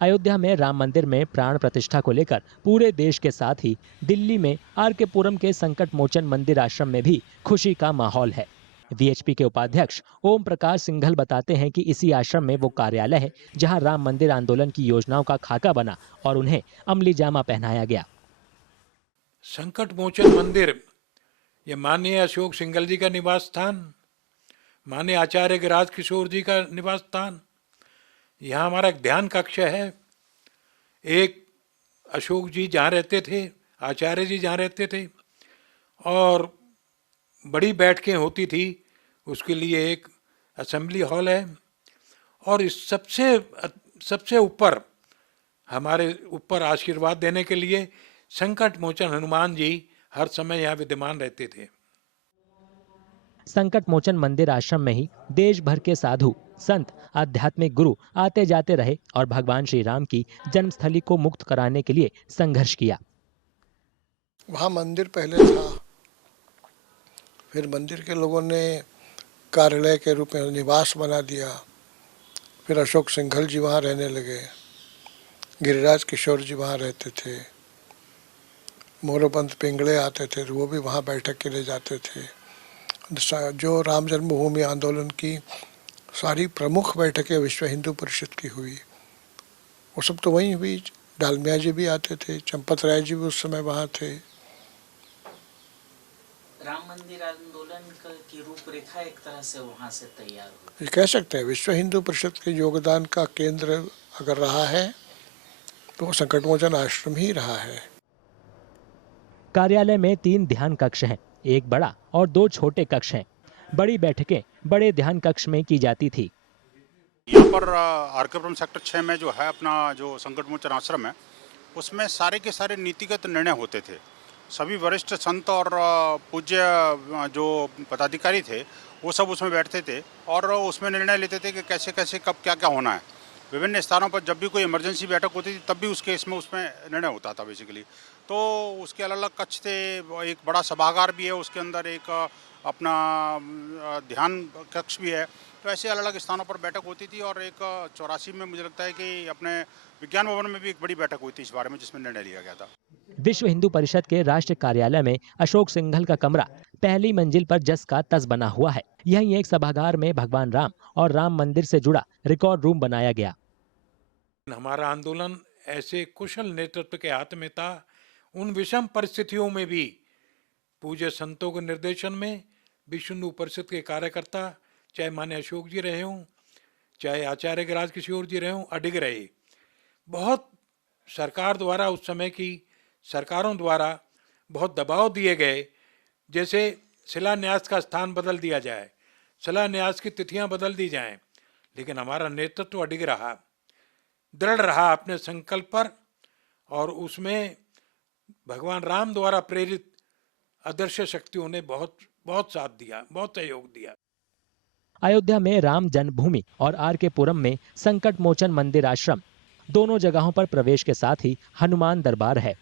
अयोध्या में राम मंदिर में प्राण प्रतिष्ठा को लेकर पूरे देश के साथ ही दिल्ली में आर.के. पुरम के संकट मोचन मंदिर आश्रम में भी खुशी का माहौल है। वीएचपी के उपाध्यक्ष ओम प्रकाश सिंघल बताते हैं कि इसी आश्रम में वो कार्यालय है जहां राम मंदिर आंदोलन की योजनाओं का खाका बना और उन्हें अमली जामा पहनाया गया। संकट मोचन मंदिर ये माननीय अशोक सिंघल जी का निवास स्थान, माननीय आचार्य गिरिराज किशोर जी का निवास स्थान, यहाँ हमारा एक ध्यान कक्ष है। एक अशोक जी जहाँ रहते थे, आचार्य जी जहाँ रहते थे, और बड़ी बैठकें होती थी उसके लिए एक असेंबली हॉल है। और इस सबसे ऊपर हमारे ऊपर आशीर्वाद देने के लिए संकट मोचन हनुमान जी हर समय यहाँ विद्यमान रहते थे। संकट मोचन मंदिर आश्रम में ही देश भर के साधु संत आध्यात्मिक गुरु आते जाते रहे और भगवान श्री राम की जन्मस्थली को मुक्त कराने के लिए संघर्ष किया। वहाँ मंदिर पहले था, फिर मंदिर के लोगों ने कार्यालय के रूप में निवास बना दिया। फिर अशोक सिंघल जी वहाँ रहने लगे, गिरिराज किशोर जी वहाँ रहते थे, मोरोपंत पिंगले आते थे तो वो भी वहाँ बैठक के लिए जाते थे। जो राम जन्मभूमि आंदोलन की सारी प्रमुख बैठकें विश्व हिंदू परिषद की हुई, वो सब तो वहीं हुई। डालमिया जी भी आते थे, चंपत राय जी भी उस समय वहाँ थे। राम मंदिर आंदोलन की रूपरेखा एक तरह से वहाँ से तैयार हुई। ये कह सकते हैं विश्व हिंदू परिषद के योगदान का केंद्र अगर रहा है तो संकट मोचन आश्रम ही रहा है। कार्यालय में 3 ध्यान कक्ष हैं, एक बड़ा और 2 छोटे कक्ष हैं। बड़ी बैठकें बड़े ध्यान कक्ष में की जाती थी। यहाँ पर आर.के. पुरम सेक्टर 6 में जो है अपना जो संकट मोचन आश्रम है, उसमें सारे के सारे नीतिगत निर्णय होते थे। सभी वरिष्ठ संत और पूज्य जो पदाधिकारी थे वो सब उसमें बैठते थे और उसमें निर्णय लेते थे कि कैसे कैसे कब क्या क्या होना है। विभिन्न स्थानों पर जब भी कोई इमरजेंसी बैठक होती थी तब भी उसके इसमें उसमें निर्णय होता था बेसिकली। तो उसके अलग अलग कक्ष थे, एक बड़ा सभागार भी है, उसके अंदर एक अपना ध्यान कक्ष भी है। तो ऐसे अलग अलग स्थानों पर बैठक होती थी और एक 84 में मुझे लगता है कि अपने विज्ञान भवन में भी एक बड़ी बैठक हुई थी इस बारे में, जिसमें निर्णय लिया गया था। विश्व हिंदू परिषद के राष्ट्रीय कार्यालय में अशोक सिंघल का कमरा पहली मंजिल पर जस का तस बना हुआ है। यहीं एक सभागार में भगवान राम और राम मंदिर से जुड़ा रिकॉर्ड रूम बनाया गया। हमारा आंदोलन ऐसे कुशल नेतृत्व के हाथ में था, उन विषम परिस्थितियों में भी पूज्य संतों के निर्देशन में विश्व हिंदू परिषद के कार्यकर्ता, चाहे मान्य अशोक जी रहे हों, चाहे आचार्य गिरिराज किशोर जी रहे हों, अडिग रहे। बहुत सरकार द्वारा, उस समय की सरकारों द्वारा बहुत दबाव दिए गए, जैसे शिलान्यास का स्थान बदल दिया जाए, शिलान्यास की तिथियां बदल दी जाएं, लेकिन हमारा नेतृत्व अडिग रहा, दृढ़ रहा अपने संकल्प पर, और उसमें भगवान राम द्वारा प्रेरित अदृश्य शक्तियों ने बहुत साथ दिया, बहुत सहयोग दिया। अयोध्या में राम जन्मभूमि और आर.के. पुरम में संकट मोचन मंदिर आश्रम, दोनों जगहों पर प्रवेश के साथ ही हनुमान दरबार है।